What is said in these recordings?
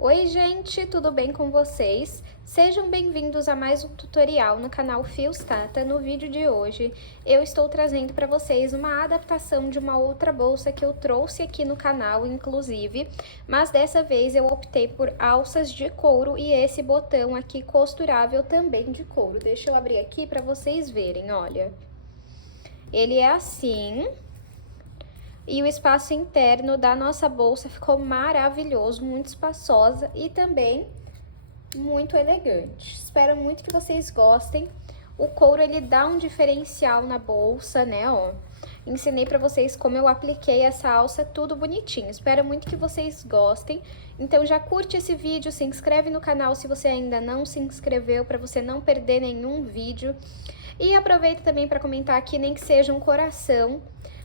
Oi gente, tudo bem com vocês? Sejam bem-vindos a mais um tutorial no canal Fios Tata. No vídeo de hoje eu estou trazendo para vocês uma adaptação de uma outra bolsa que eu trouxe aqui no canal, inclusive, mas dessa vez eu optei por alças de couro e esse botão aqui costurável também de couro. Deixa eu abrir aqui para vocês verem, olha. Ele é assim. E o espaço interno da nossa bolsa ficou maravilhoso, muito espaçosa e também muito elegante. Espero muito que vocês gostem. O couro, ele dá um diferencial na bolsa, né, ó. Ensinei pra vocês como eu apliquei essa alça, tudo bonitinho. Espero muito que vocês gostem. Então já curte esse vídeo, se inscreve no canal se você ainda não se inscreveu, pra você não perder nenhum vídeo. E aproveita também pra comentar aqui, nem que seja um coração,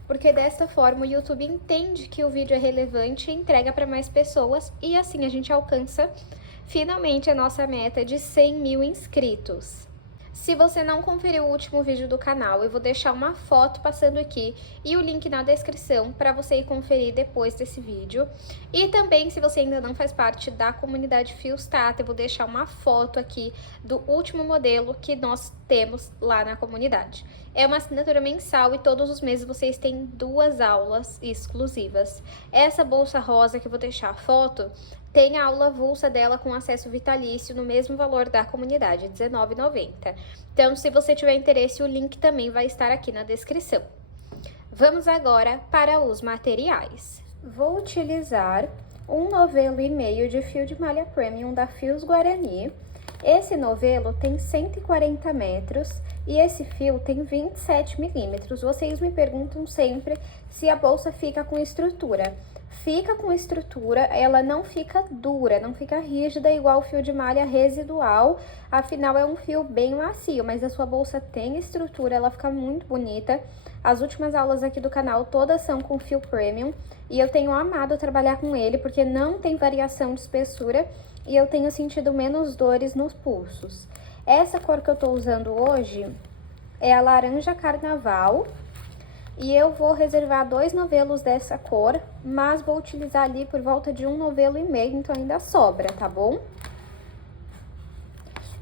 porque desta forma o YouTube entende que o vídeo é relevante e entrega para mais pessoas, e assim a gente alcança finalmente a nossa meta de 100 mil inscritos. Se você não conferiu o último vídeo do canal, eu vou deixar uma foto passando aqui e o link na descrição para você ir conferir depois desse vídeo. E também, se você ainda não faz parte da comunidade Fios Tata, eu vou deixar uma foto aqui do último modelo que nós temos lá na comunidade. É uma assinatura mensal e todos os meses vocês têm 2 aulas exclusivas. Essa bolsa rosa que eu vou deixar a foto tem a aula avulsa dela com acesso vitalício no mesmo valor da comunidade, R$19,90. Então, se você tiver interesse, o link também vai estar aqui na descrição. Vamos agora para os materiais. Vou utilizar um novelo e meio de fio de malha premium da Fios Guarani. Esse novelo tem 140 metros e esse fio tem 27 milímetros. Vocês me perguntam sempre se a bolsa fica com estrutura. Fica com estrutura, ela não fica dura, não fica rígida igual o fio de malha residual, afinal é um fio bem macio, mas a sua bolsa tem estrutura, ela fica muito bonita. As últimas aulas aqui do canal todas são com fio premium e eu tenho amado trabalhar com ele porque não tem variação de espessura e eu tenho sentido menos dores nos pulsos. Essa cor que eu tô usando hoje é a laranja carnaval. E eu vou reservar 2 novelos dessa cor, mas vou utilizar ali por volta de 1 novelo e meio, então ainda sobra, tá bom?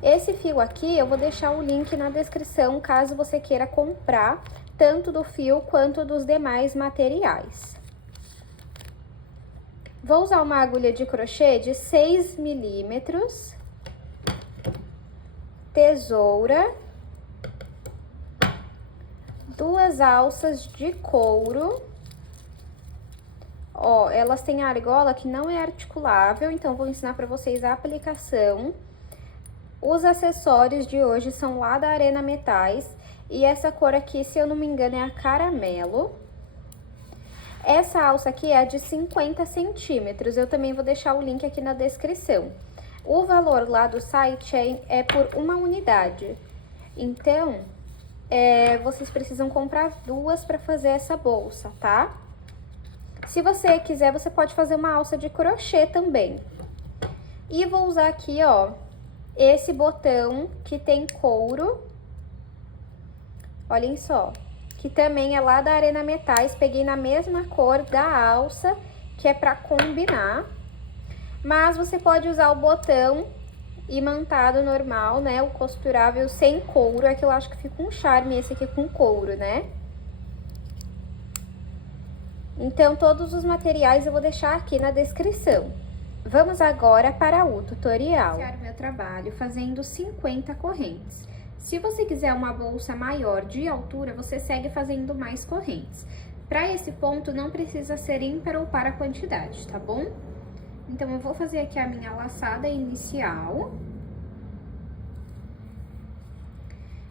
Esse fio aqui eu vou deixar o link na descrição, caso você queira comprar, tanto do fio quanto dos demais materiais. Vou usar uma agulha de crochê de 6 milímetros, tesoura, 2 alças de couro. Ó, elas têm a argola que não é articulável, então vou ensinar para vocês a aplicação. Os acessórios de hoje são lá da Arena Metais e essa cor aqui, se eu não me engano, é a caramelo. Essa alça aqui é a de 50 centímetros, eu também vou deixar o link aqui na descrição. O valor lá do site é por 1 unidade, então vocês precisam comprar 2 para fazer essa bolsa, tá? Se você quiser, você pode fazer uma alça de crochê também. E vou usar aqui, ó, esse botão que tem couro. Olhem só, que também é lá da Arena Metais. Peguei na mesma cor da alça, que é para combinar. Mas você pode usar o botão imantado normal, né, o costurável sem couro, é que eu acho que fica um charme esse aqui com couro, né? Então, todos os materiais eu vou deixar aqui na descrição. Vamos agora para o tutorial. Vou iniciar meu trabalho fazendo 50 correntes. Se você quiser uma bolsa maior de altura, você segue fazendo mais correntes. Para esse ponto, não precisa ser ímpar ou par a quantidade, tá bom? Então, eu vou fazer aqui a minha laçada inicial.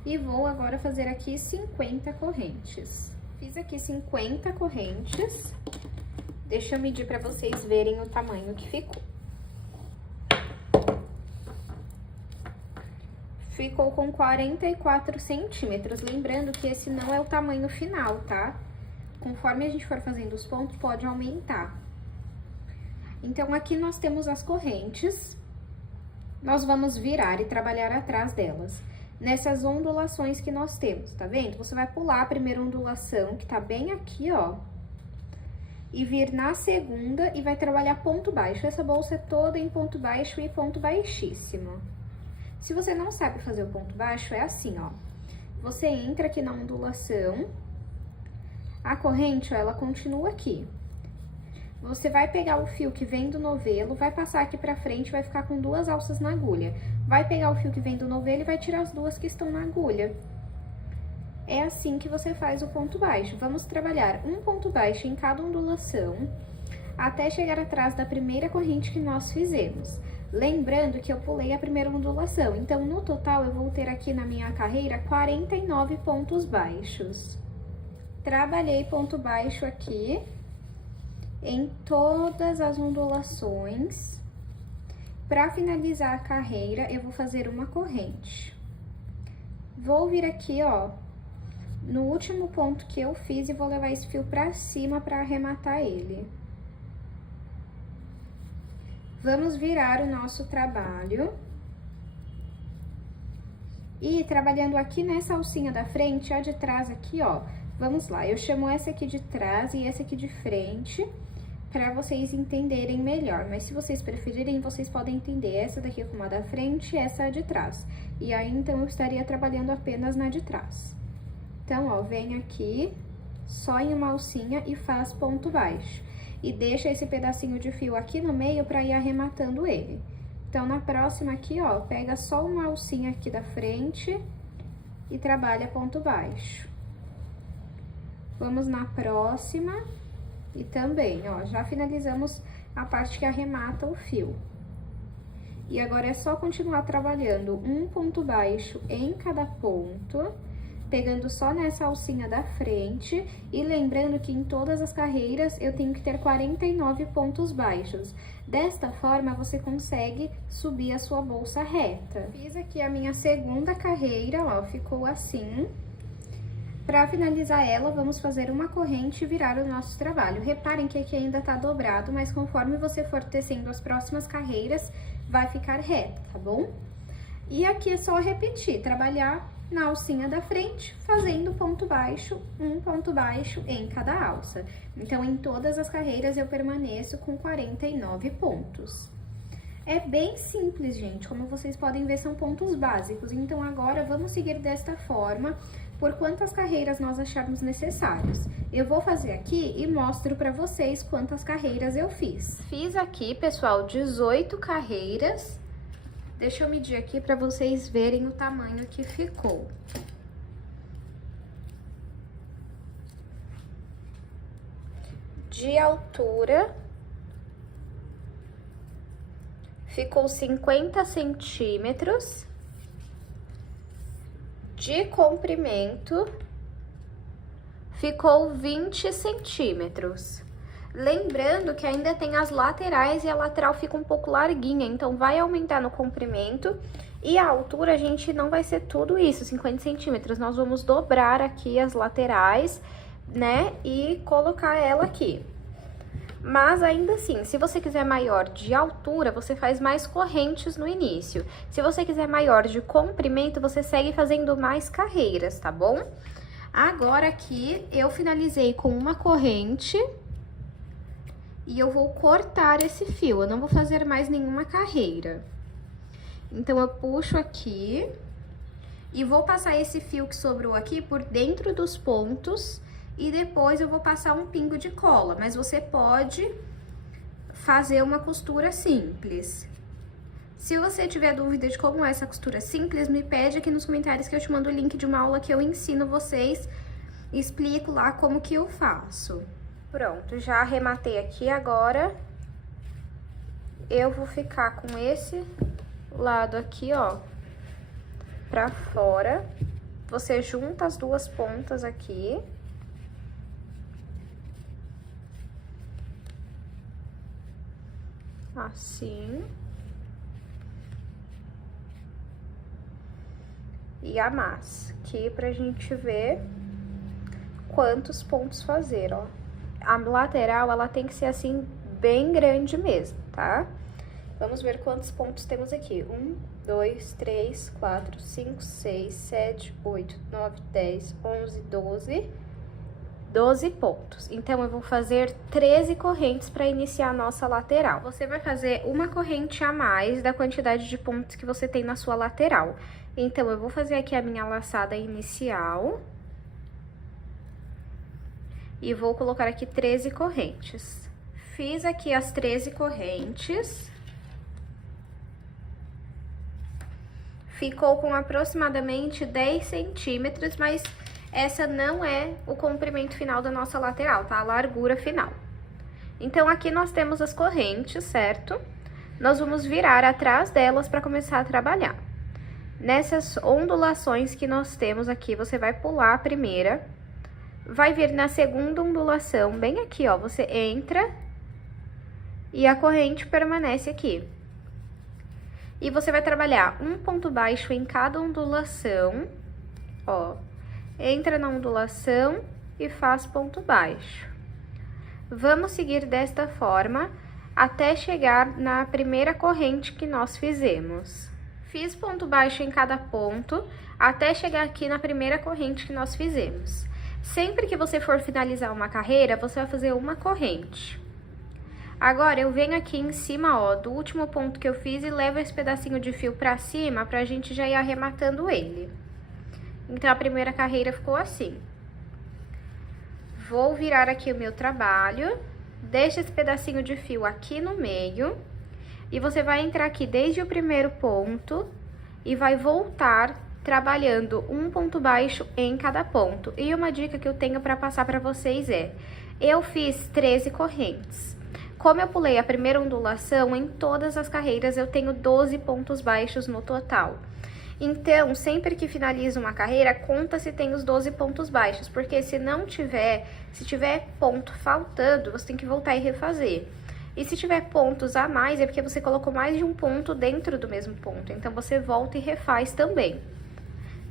E vou agora fazer aqui 50 correntes. Fiz aqui 50 correntes. Deixa eu medir para vocês verem o tamanho que ficou. Ficou com 44 centímetros. Lembrando que esse não é o tamanho final, tá? Conforme a gente for fazendo os pontos, pode aumentar. Então, aqui nós temos as correntes. Nós vamos virar e trabalhar atrás delas, nessas ondulações que nós temos, tá vendo? Você vai pular a primeira ondulação, que tá bem aqui, ó. e vir na segunda e vai trabalhar ponto baixo. Essa bolsa é toda em ponto baixo e ponto baixíssimo. Se você não sabe fazer o ponto baixo, é assim, ó. Você entra aqui na ondulação, a corrente, ó, ela continua aqui. Você vai pegar o fio que vem do novelo, vai passar aqui pra frente, vai ficar com 2 alças na agulha. Vai pegar o fio que vem do novelo e vai tirar as 2 que estão na agulha. É assim que você faz o ponto baixo. Vamos trabalhar um ponto baixo em cada ondulação, até chegar atrás da primeira corrente que nós fizemos. Lembrando que eu pulei a primeira ondulação, então no total eu vou ter aqui na minha carreira 49 pontos baixos. Trabalhei ponto baixo aqui em todas as ondulações. Para finalizar a carreira, eu vou fazer uma corrente. Vou vir aqui, ó, no último ponto que eu fiz e vou levar esse fio pra cima para arrematar ele. Vamos virar o nosso trabalho. E trabalhando aqui nessa alcinha da frente, a de trás aqui, ó. Vamos lá, eu chamo essa aqui de trás e essa aqui de frente, para vocês entenderem melhor. Mas se vocês preferirem, vocês podem entender essa daqui como a da frente e essa a de trás. E aí, então, eu estaria trabalhando apenas na de trás. Então, ó, vem aqui, só em uma alcinha e faz ponto baixo. E deixa esse pedacinho de fio aqui no meio para ir arrematando ele. Então, na próxima aqui, ó, pega só uma alcinha aqui da frente e trabalha ponto baixo. Vamos na próxima e também, ó, já finalizamos a parte que arremata o fio. E agora é só continuar trabalhando um ponto baixo em cada ponto, pegando só nessa alcinha da frente e lembrando que em todas as carreiras eu tenho que ter 49 pontos baixos. Desta forma, você consegue subir a sua bolsa reta. Fiz aqui a minha segunda carreira, ó, ficou assim. Para finalizar ela, vamos fazer uma corrente e virar o nosso trabalho. Reparem que aqui ainda tá dobrado, mas conforme você for tecendo as próximas carreiras, vai ficar reto, tá bom? E aqui é só repetir, trabalhar na alcinha da frente, fazendo ponto baixo, um ponto baixo em cada alça. Então, em todas as carreiras, eu permaneço com 49 pontos. É bem simples, gente, como vocês podem ver, são pontos básicos. Então, agora, vamos seguir desta forma, por quantas carreiras nós acharmos necessários. Eu vou fazer aqui e mostro pra vocês quantas carreiras eu fiz. Fiz aqui, pessoal, 18 carreiras. Deixa eu medir aqui para vocês verem o tamanho que ficou. De altura, ficou 50 centímetros. De comprimento, ficou 20 centímetros. Lembrando que ainda tem as laterais e a lateral fica um pouco larguinha, então vai aumentar no comprimento e a altura a gente não vai ser tudo isso, 50 centímetros. Nós vamos dobrar aqui as laterais, né, e colocar ela aqui. Mas ainda assim, se você quiser maior de altura, você faz mais correntes no início. Se você quiser maior de comprimento, você segue fazendo mais carreiras, tá bom? Agora aqui eu finalizei com uma corrente e eu vou cortar esse fio, eu não vou fazer mais nenhuma carreira. Então, eu puxo aqui e vou passar esse fio que sobrou aqui por dentro dos pontos e depois eu vou passar um pingo de cola, mas você pode fazer uma costura simples. Se você tiver dúvida de como é essa costura simples, me pede aqui nos comentários que eu te mando o link de uma aula que eu ensino vocês, explico lá como que eu faço. Pronto, já arrematei aqui, agora eu vou ficar com esse lado aqui, ó, pra fora. Você junta as duas pontas aqui. Assim. E amassa, aqui pra gente ver quantos pontos fazer, ó. A lateral, ela tem que ser assim, bem grande mesmo, tá? Vamos ver quantos pontos temos aqui. 1, 2, 3, 4, 5, 6, 7, 8, 9, 10, 11, 12, 12 pontos. Então, eu vou fazer 13 correntes para iniciar a nossa lateral. Você vai fazer uma corrente a mais da quantidade de pontos que você tem na sua lateral. Então, eu vou fazer aqui a minha laçada inicial. E vou colocar aqui 13 correntes. Fiz aqui as 13 correntes. Ficou com aproximadamente 10 centímetros, mas essa não é o comprimento final da nossa lateral, tá? A largura final. Então, aqui nós temos as correntes, certo? Nós vamos virar atrás delas para começar a trabalhar. Nessas ondulações que nós temos aqui, você vai pular a primeira, vai vir na segunda ondulação, bem aqui, ó, você entra e a corrente permanece aqui. E você vai trabalhar um ponto baixo em cada ondulação, ó. Entra na ondulação e faz ponto baixo. Vamos seguir desta forma até chegar na primeira corrente que nós fizemos. Fiz ponto baixo em cada ponto até chegar aqui na primeira corrente que nós fizemos. Sempre que você for finalizar uma carreira, você vai fazer uma corrente. Agora, eu venho aqui em cima, ó, do último ponto que eu fiz e levo esse pedacinho de fio pra cima pra gente já ir arrematando ele. Então, a primeira carreira ficou assim. Vou virar aqui o meu trabalho, deixa esse pedacinho de fio aqui no meio, e você vai entrar aqui desde o primeiro ponto e vai voltar trabalhando um ponto baixo em cada ponto. E uma dica que eu tenho para passar para vocês é, eu fiz 13 correntes. Como eu pulei a primeira ondulação, em todas as carreiras eu tenho 12 pontos baixos no total. Então, sempre que finaliza uma carreira, conta se tem os 12 pontos baixos, porque se não tiver, se tiver ponto faltando, você tem que voltar e refazer. E se tiver pontos a mais, é porque você colocou mais de um ponto dentro do mesmo ponto, então você volta e refaz também.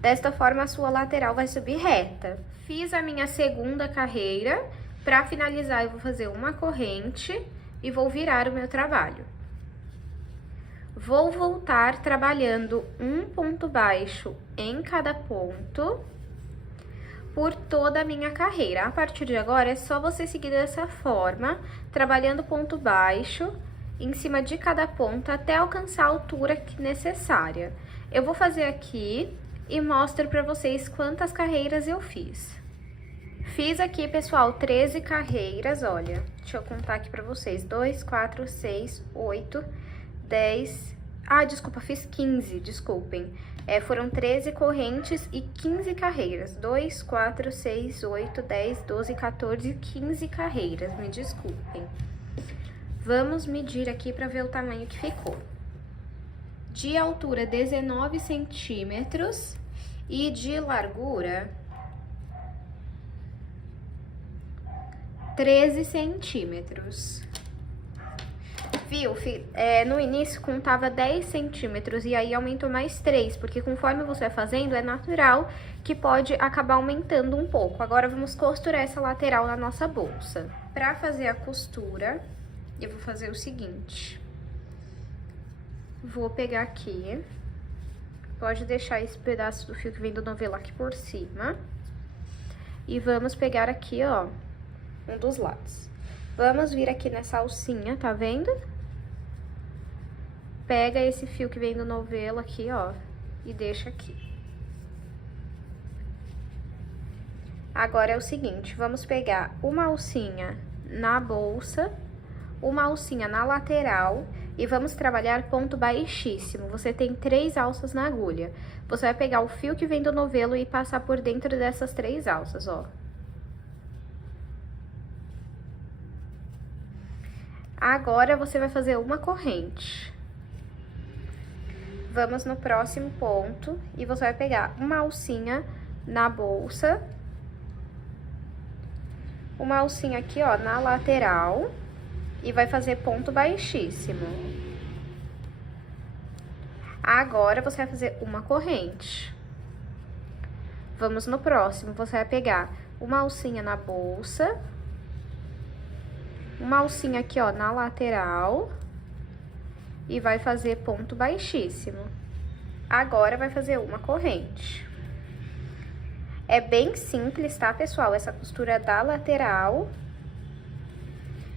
Desta forma, a sua lateral vai subir reta. Fiz a minha segunda carreira, para finalizar eu vou fazer uma corrente e vou virar o meu trabalho. Vou voltar trabalhando um ponto baixo em cada ponto por toda a minha carreira. A partir de agora, é só você seguir dessa forma, trabalhando ponto baixo em cima de cada ponto até alcançar a altura necessária. Eu vou fazer aqui e mostro para vocês quantas carreiras eu fiz. Fiz aqui, pessoal, 13 carreiras, olha. Deixa eu contar aqui pra vocês. 2, 4, 6, 8, 10... Ah, desculpa, fiz 15, desculpem. Foram 13 correntes e 15 carreiras. 2, 4, 6, 8, 10, 12, 14, 15 carreiras, me desculpem. Vamos medir aqui pra ver o tamanho que ficou. De altura, 19 centímetros e de largura, 13 centímetros. Viu? No início contava 10 centímetros e aí aumentou mais 3, porque conforme você vai fazendo, é natural que pode acabar aumentando um pouco. Agora, vamos costurar essa lateral na nossa bolsa. Pra fazer a costura, eu vou fazer o seguinte. Vou pegar aqui, pode deixar esse pedaço do fio que vem do novelo aqui por cima. E vamos pegar aqui, ó, um dos lados. Vamos vir aqui nessa alcinha, tá vendo? Pega esse fio que vem do novelo aqui, ó, e deixa aqui. Agora é o seguinte, vamos pegar uma alcinha na bolsa, uma alcinha na lateral e vamos trabalhar ponto baixíssimo. Você tem 3 alças na agulha. Você vai pegar o fio que vem do novelo e passar por dentro dessas 3 alças, ó. Agora, você vai fazer uma corrente. Vamos no próximo ponto e você vai pegar uma alcinha na bolsa, uma alcinha aqui, ó, na lateral e vai fazer ponto baixíssimo. Agora, você vai fazer uma corrente. Vamos no próximo, você vai pegar uma alcinha na bolsa, uma alcinha aqui, ó, na lateral e vai fazer ponto baixíssimo. Agora, vai fazer uma corrente. É bem simples, tá, pessoal? Essa costura da lateral.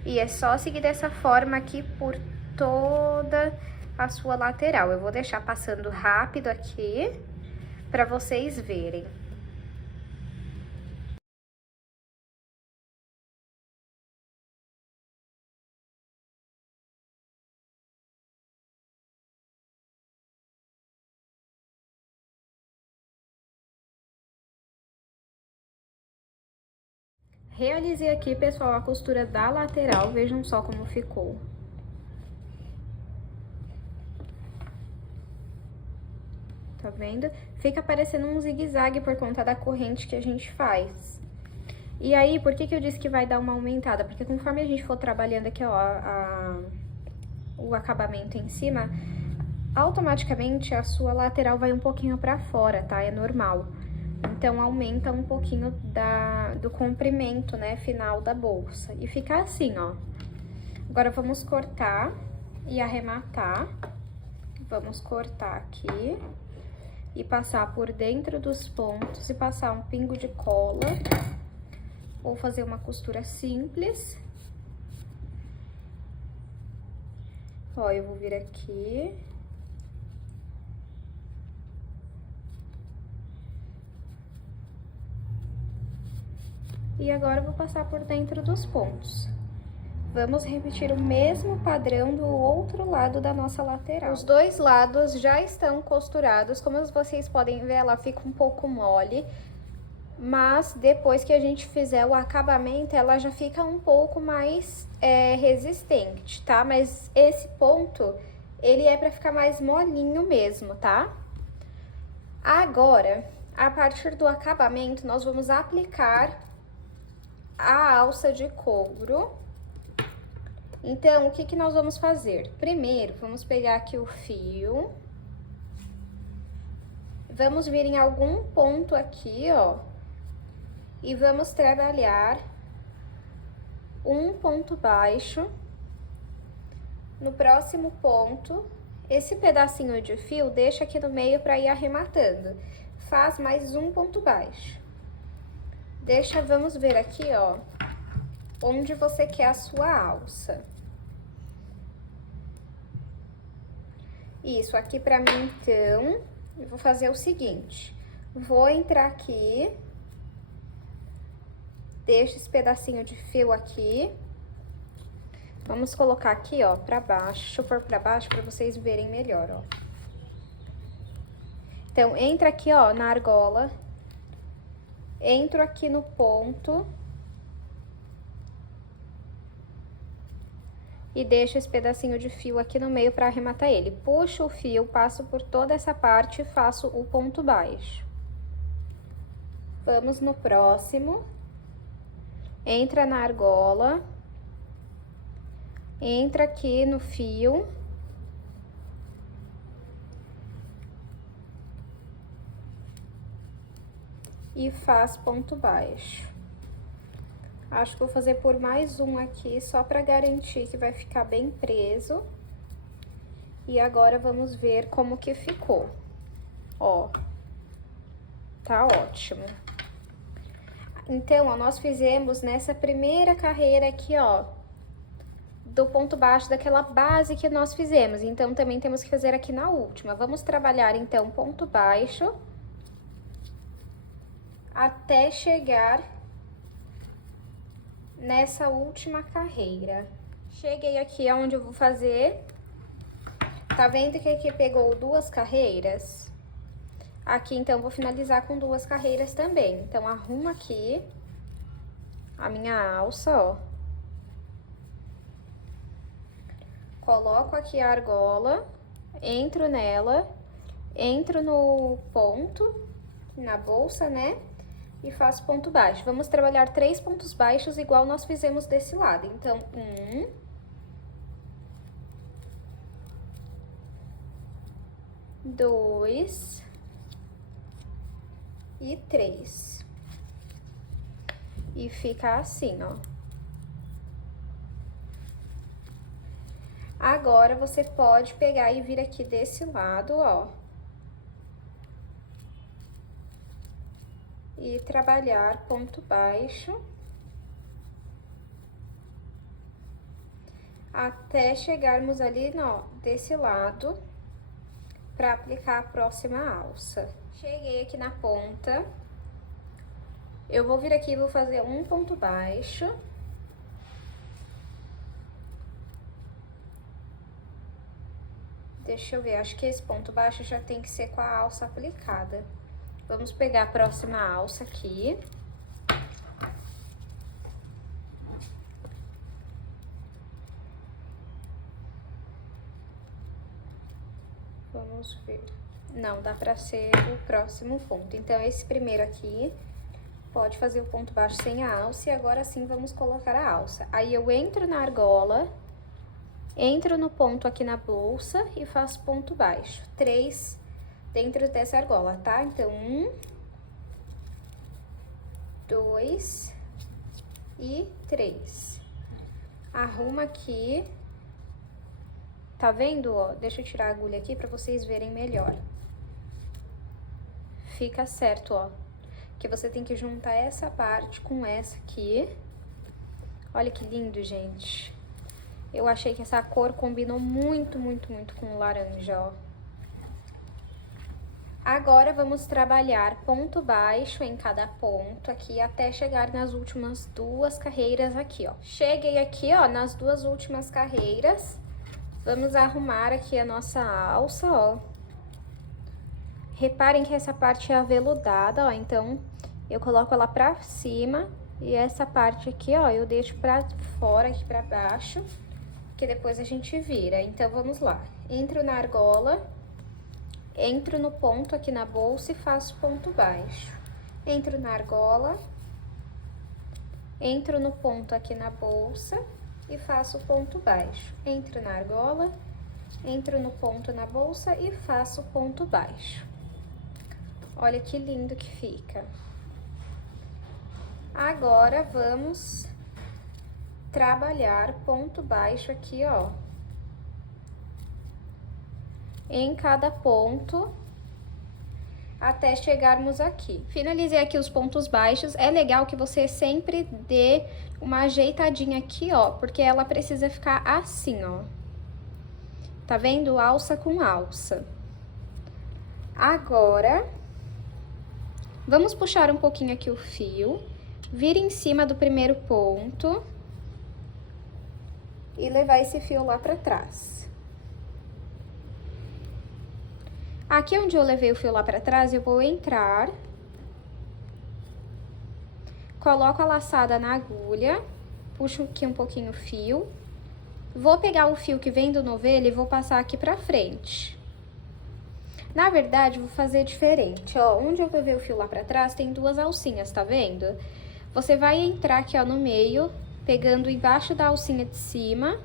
E é só seguir dessa forma aqui por toda a sua lateral. Eu vou deixar passando rápido aqui pra vocês verem. Realizei aqui, pessoal, a costura da lateral, vejam só como ficou. Tá vendo? Fica parecendo um zigue-zague por conta da corrente que a gente faz. E aí, por que eu disse que vai dar uma aumentada? Porque conforme a gente for trabalhando aqui, ó, o acabamento em cima, automaticamente a sua lateral vai um pouquinho pra fora, tá? É normal. Então, aumenta um pouquinho do comprimento, né, final da bolsa. E fica assim, ó. Agora, vamos cortar e arrematar. Vamos cortar aqui e passar por dentro dos pontos e passar um pingo de cola. Ou fazer uma costura simples. Ó, eu vou vir aqui. E agora eu vou passar por dentro dos pontos. Vamos repetir o mesmo padrão do outro lado da nossa lateral. Os dois lados já estão costurados, como vocês podem ver, ela fica um pouco mole, mas depois que a gente fizer o acabamento, ela já fica um pouco mais resistente, tá? Mas esse ponto, ele é pra ficar mais molinho mesmo, tá? Agora, a partir do acabamento, nós vamos aplicar a alça de couro. Então, o que nós vamos fazer? Primeiro, vamos pegar aqui o fio. Vamos vir em algum ponto aqui, ó. E vamos trabalhar um ponto baixo. No próximo ponto, esse pedacinho de fio, deixa aqui no meio pra ir arrematando. Faz mais um ponto baixo. Vamos ver aqui, ó, onde você quer a sua alça. Isso, aqui pra mim, então, eu vou fazer o seguinte. Vou entrar aqui, deixo esse pedacinho de fio aqui. Vamos colocar aqui, ó, pra baixo, deixa eu pôr pra baixo pra vocês verem melhor, ó. Então, entra aqui, ó, na argola. Entro aqui no ponto e deixo esse pedacinho de fio aqui no meio para arrematar ele. Puxo o fio, passo por toda essa parte e faço o ponto baixo. Vamos no próximo. Entra na argola. Entra aqui no fio. E faz ponto baixo. Acho que vou fazer por mais um aqui, só pra garantir que vai ficar bem preso. E agora vamos ver como que ficou. Ó, tá ótimo. Então, ó, nós fizemos nessa primeira carreira aqui, ó, do ponto baixo daquela base que nós fizemos. Então, também temos que fazer aqui na última. Vamos trabalhar, então, ponto baixo até chegar nessa última carreira. Cheguei aqui onde eu vou fazer. Tá vendo que aqui pegou 2 carreiras? Aqui, então, vou finalizar com 2 carreiras também. Então, arrumo aqui a minha alça, ó. Coloco aqui a argola, entro nela, entro no ponto, na bolsa, né? E faço ponto baixo. Vamos trabalhar 3 pontos baixos igual nós fizemos desse lado. Então, 1, 2 e 3. E fica assim, ó. Agora, você pode pegar e vir aqui desse lado, ó. e trabalhar ponto baixo até chegarmos ali, ó, desse lado, para aplicar a próxima alça. Cheguei aqui na ponta, eu vou vir aqui e vou fazer um ponto baixo. Deixa eu ver, acho que esse ponto baixo já tem que ser com a alça aplicada. Vamos pegar a próxima alça aqui. Vamos ver. Não, dá pra ser o próximo ponto. Então, esse primeiro aqui, pode fazer o ponto baixo sem a alça. E agora sim, vamos colocar a alça. Aí, eu entro na argola, entro no ponto aqui na bolsa e faço ponto baixo. 3 dentro dessa argola, tá? Então, 1, 2 e 3. Arruma aqui. Tá vendo, ó? Deixa eu tirar a agulha aqui pra vocês verem melhor. Fica certo, ó. Que você tem que juntar essa parte com essa aqui. Olha que lindo, gente. Eu achei que essa cor combinou muito, muito, muito com o laranja, ó. Agora, vamos trabalhar ponto baixo em cada ponto aqui, até chegar nas últimas 2 carreiras aqui, ó. Cheguei aqui, ó, nas 2 últimas carreiras. Vamos arrumar aqui a nossa alça, ó. Reparem que essa parte é aveludada, ó, então eu coloco ela pra cima e essa parte aqui, ó, eu deixo pra fora, aqui pra baixo, que depois a gente vira. Então, vamos lá. Entro na argola, entro no ponto aqui na bolsa e faço ponto baixo. Entro na argola, entro no ponto aqui na bolsa e faço ponto baixo. Entro na argola, entro no ponto na bolsa e faço ponto baixo. Olha que lindo que fica. Agora, vamos trabalhar ponto baixo aqui, ó, em cada ponto, até chegarmos aqui. Finalizei aqui os pontos baixos. É legal que você sempre dê uma ajeitadinha aqui, ó, porque ela precisa ficar assim, ó. Tá vendo? Alça com alça. Agora, vamos puxar um pouquinho aqui o fio, vir em cima do primeiro ponto e levar esse fio lá pra trás. Aqui onde eu levei o fio lá pra trás, eu vou entrar, coloco a laçada na agulha, puxo aqui um pouquinho o fio, vou pegar o fio que vem do novelo e vou passar aqui pra frente. Na verdade, vou fazer diferente, ó, onde eu levei o fio lá pra trás tem 2 alcinhas, tá vendo? Você vai entrar aqui, ó, no meio, pegando embaixo da alcinha de cima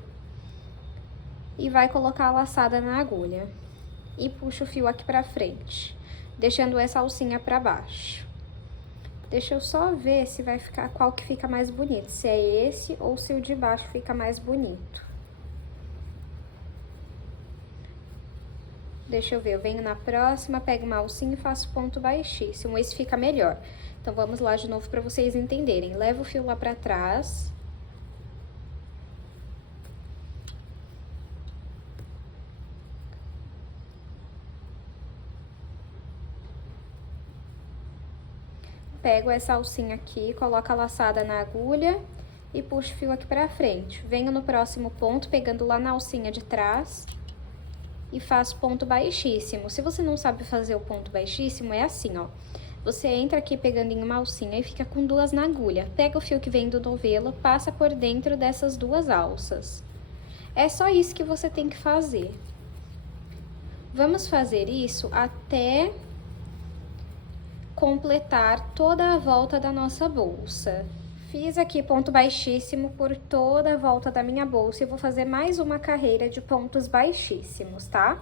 e vai colocar a laçada na agulha. E puxa o fio aqui pra frente, deixando essa alcinha pra baixo. Deixa eu só ver se vai ficar, qual que fica mais bonito, se é esse ou se o de baixo fica mais bonito. Deixa eu ver, eu venho na próxima, pego uma alcinha e faço ponto baixíssimo, esse fica melhor. Então, vamos lá de novo pra vocês entenderem. Levo o fio lá pra trás. Pego essa alcinha aqui, coloco a laçada na agulha e puxo o fio aqui pra frente. Venho no próximo ponto, pegando lá na alcinha de trás e faço ponto baixíssimo. Se você não sabe fazer o ponto baixíssimo, é assim, ó. Você entra aqui pegando em uma alcinha e fica com 2 na agulha. Pega o fio que vem do novelo, passa por dentro dessas 2 alças. É só isso que você tem que fazer. Vamos fazer isso até completar toda a volta da nossa bolsa. Fiz aqui ponto baixíssimo por toda a volta da minha bolsa e vou fazer mais uma carreira de pontos baixíssimos, tá?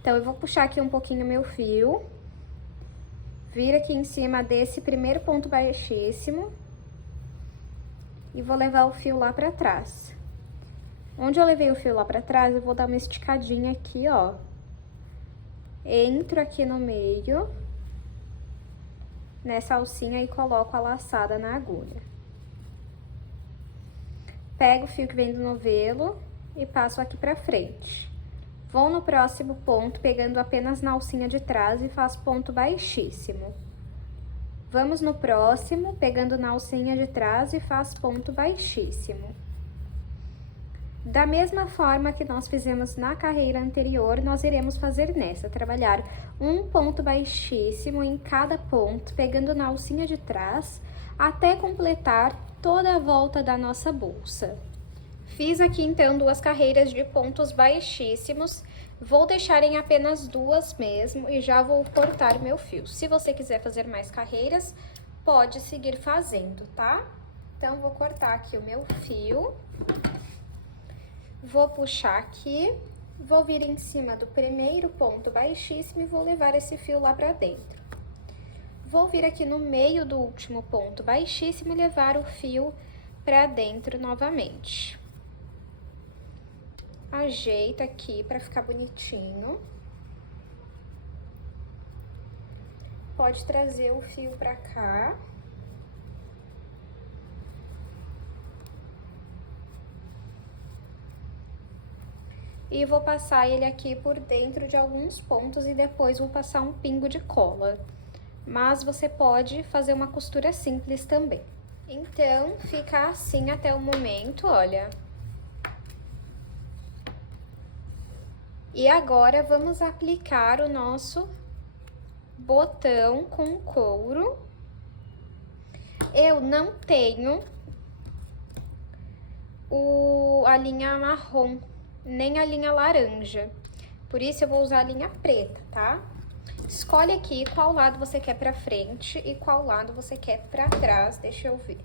Então, eu vou puxar aqui um pouquinho meu fio, vir aqui em cima desse primeiro ponto baixíssimo e vou levar o fio lá pra trás. Onde eu levei o fio lá pra trás, eu vou dar uma esticadinha aqui, ó. Entro aqui no meio nessa alcinha e coloco a laçada na agulha. Pego o fio que vem do novelo e passo aqui pra frente. Vou no próximo ponto, pegando apenas na alcinha de trás e faço ponto baixíssimo. Vamos no próximo, pegando na alcinha de trás e faço ponto baixíssimo. Da mesma forma que nós fizemos na carreira anterior, nós iremos fazer nessa, trabalhar um ponto baixíssimo em cada ponto, pegando na alcinha de trás, até completar toda a volta da nossa bolsa. Fiz aqui então 2 carreiras de pontos baixíssimos, vou deixar em apenas 2 mesmo e já vou cortar meu fio. Se você quiser fazer mais carreiras, pode seguir fazendo, tá? Então, vou cortar aqui o meu fio, vou puxar aqui, vou vir em cima do primeiro ponto baixíssimo e vou levar esse fio lá pra dentro. Vou vir aqui no meio do último ponto baixíssimo e levar o fio pra dentro novamente. Ajeita aqui pra ficar bonitinho. Pode trazer o fio pra cá. E vou passar ele aqui por dentro de alguns pontos e depois vou passar um pingo de cola. Mas você pode fazer uma costura simples também. Então, fica assim até o momento, olha. E agora, vamos aplicar o nosso botão com couro. Eu não tenho a linha marrom, nem a linha laranja. Por isso, eu vou usar a linha preta, tá? Escolhe aqui qual lado você quer pra frente e qual lado você quer pra trás, deixa eu ver.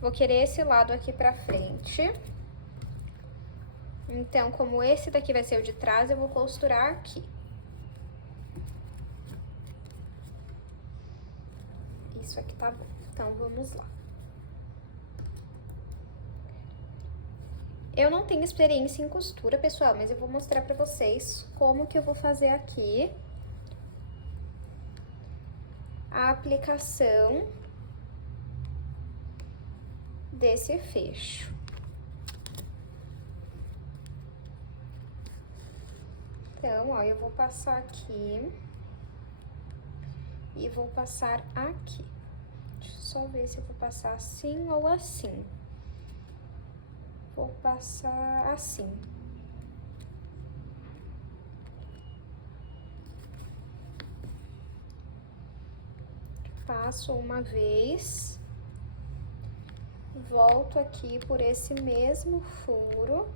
Vou querer esse lado aqui pra frente. Então, como esse daqui vai ser o de trás, eu vou costurar aqui. Isso aqui tá bom. Então, vamos lá. Eu não tenho experiência em costura, pessoal, mas eu vou mostrar pra vocês como que eu vou fazer aqui a aplicação desse fecho. Então, ó, eu vou passar aqui e vou passar aqui. Deixa eu só ver se eu vou passar assim ou assim. Vou passar assim. Passo uma vez. Volto aqui por esse mesmo furo.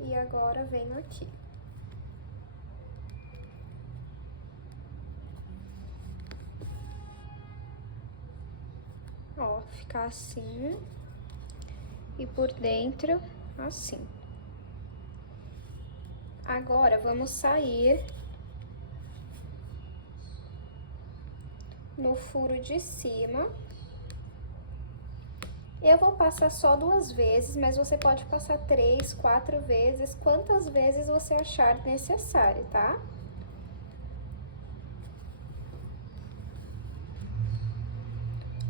E agora venho aqui. Ó, ficar assim. E por dentro, assim. Agora, vamos sair no furo de cima. Eu vou passar só 2 vezes, mas você pode passar 3, 4 vezes, quantas vezes você achar necessário, tá?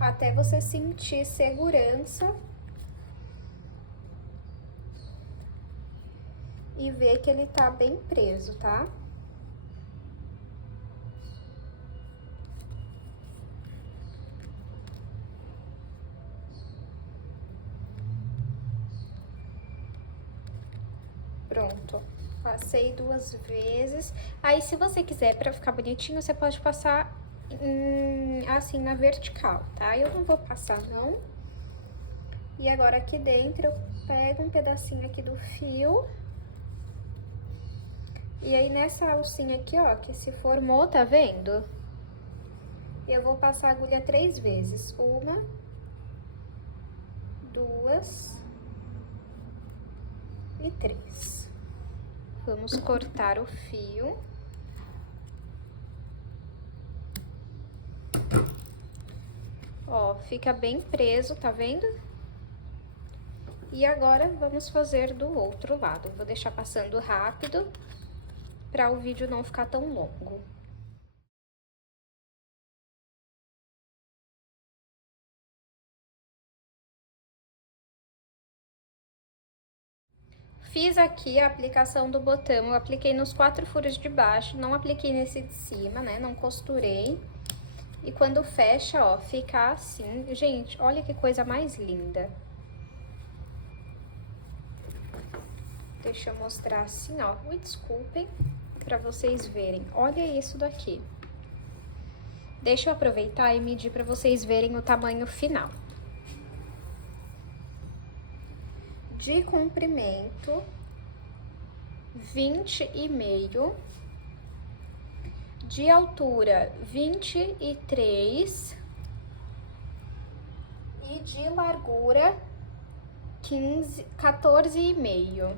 Até você sentir segurança e ver que ele tá bem preso, tá? Pronto, passei 2 vezes. Aí, se você quiser, pra ficar bonitinho, você pode passar assim na vertical, tá? Eu não vou passar, não. E agora, aqui dentro, eu pego um pedacinho aqui do fio. E aí, nessa alcinha aqui, ó, que se formou, tá vendo? Eu vou passar a agulha 3 vezes. 1, 2 e 3. Vamos cortar o fio. Ó, fica bem preso, tá vendo? E agora vamos fazer do outro lado. Vou deixar passando rápido para o vídeo não ficar tão longo. Fiz aqui a aplicação do botão, eu apliquei nos 4 furos de baixo, não apliquei nesse de cima, né? Não costurei. E quando fecha, ó, fica assim. Gente, olha que coisa mais linda. Deixa eu mostrar assim, ó. Me desculpem, pra vocês verem. Olha isso daqui. Deixa eu aproveitar e medir pra vocês verem o tamanho final. De comprimento, 20,5. De altura, 23. E de largura, 14,5.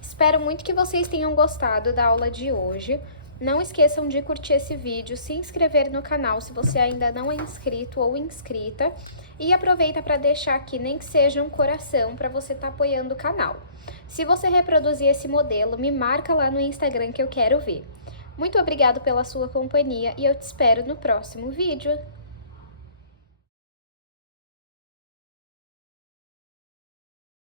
Espero muito que vocês tenham gostado da aula de hoje. Não esqueçam de curtir esse vídeo, se inscrever no canal se você ainda não é inscrito ou inscrita. E aproveita para deixar aqui, nem que seja um coração, para você estar apoiando o canal. Se você reproduzir esse modelo, me marca lá no Instagram que eu quero ver. Muito obrigado pela sua companhia e eu te espero no próximo vídeo.